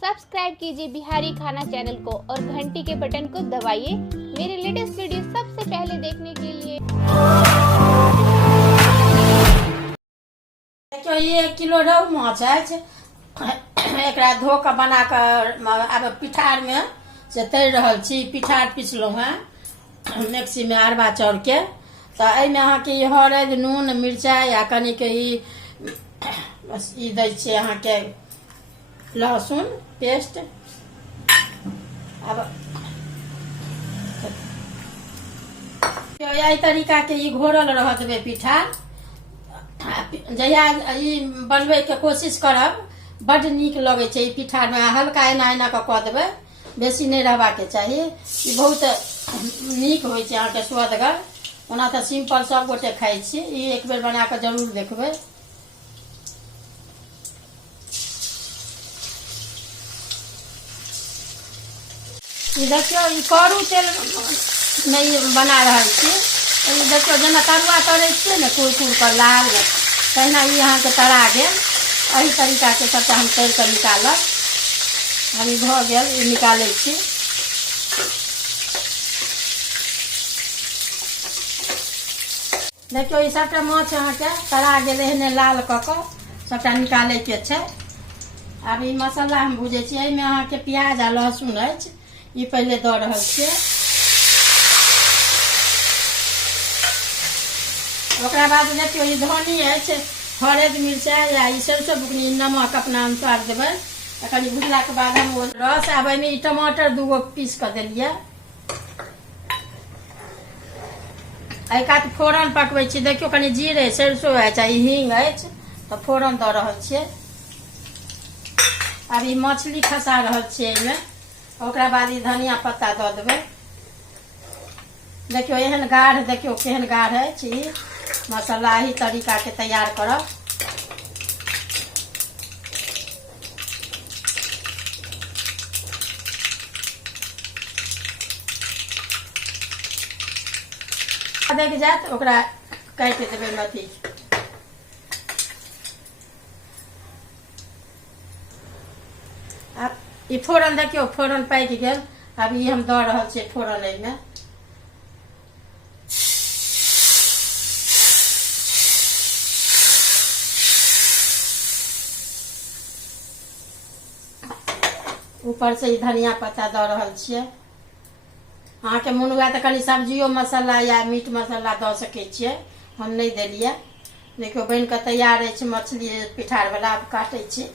Subscribe कीजिए बिहारी खाना channel को और घंटी के बटन को दबाइए मेरे लेटेस्ट वीडियो सबसे पहले देखने के लिए। देखियो ये 1 किलो रोहु माछ अछि। एकरा धो के बना कर अब पिठार में से तैर रहल छी। पिठार पिसलहुँ हैं मिक्सी में अरबा चाउर के। तो एहिमे अहाँके ई हरदि नून मिरचाई आ कनिक ई दै छियै अहाँके लहसुन पेस्ट। अब यही तरीका के ई घोरल रहत बे पिठार। जहिया ई बनबे के कोशिश करब बड नीक लगे छै। ई पिठार में हल्का एना एना कऽ देबै, बेसी नहीं रहबाक चाही। ई बहुत नीक होइ छै अहाँके स्वदगर। ओना तऽ सिंपल सब गोटे खाइ छी। ई एक बेर बना कऽ जरूर देखबै। ई देखियो ई करू तेल नहीं बना रहल छी। ई देखियो जेना तरुआ तरै छियै ने कुरकुर कर लाल, तहिना ई अहाँके तरा गेल। एही तरीका के सबटा हम तैर कऽ निकालब। हम ई भऽ गेल, ई निकालै छी। देखियो ई सबटा माछ अहाँके तरा गेल एहने लाल कऽ कऽ सबटा निकालै के छै। आब ई मसाला हम भूजै छी। एहिमे अहाँके प्याज आ लहसुन अछि, ई पहले दऽ रहल छियै। ओकरा बाद देखियो ई धनी अछि, हरदि मिरचाई आ ई सरसो बुकनी, नमक अपना अनुसार देबै। कनी भुजला के बाद हम रस आब एहिमे ई टमाटर 2 पीस कऽ देलियै। एहि कात फोरन पकबै छी। देखियो कनी जीरे सरसो अछि आ ई हींग अछि, तऽ फोरन दऽ रहल छियै। आब ई मछली खसा रहल छियै एहिमे। ओकरा बाद ई धनिया पत्ता दऽ देबै। देखियो एहन गाढ़, देखियो केहन गाढ़ अछि। ई मसाला एही तरीका के तैयार करब। देख जात ओकरा काट देबै अथी। अब ई फोरन देखियो फोरन पाक गेल। अब ई हम दऽ रहल छियै फोरन एहिमे। ऊपर से ई धनिया पत्ता दऽ रहल छियै। अहाँके मोन हुए तऽ कनी सब्जियो मसाला या मीट मसाला दऽ सकै छियै, हम नहीं देलियै। देखियो बनि कऽ तैयार अछि मछली पिठार वाला। अब काटै छी।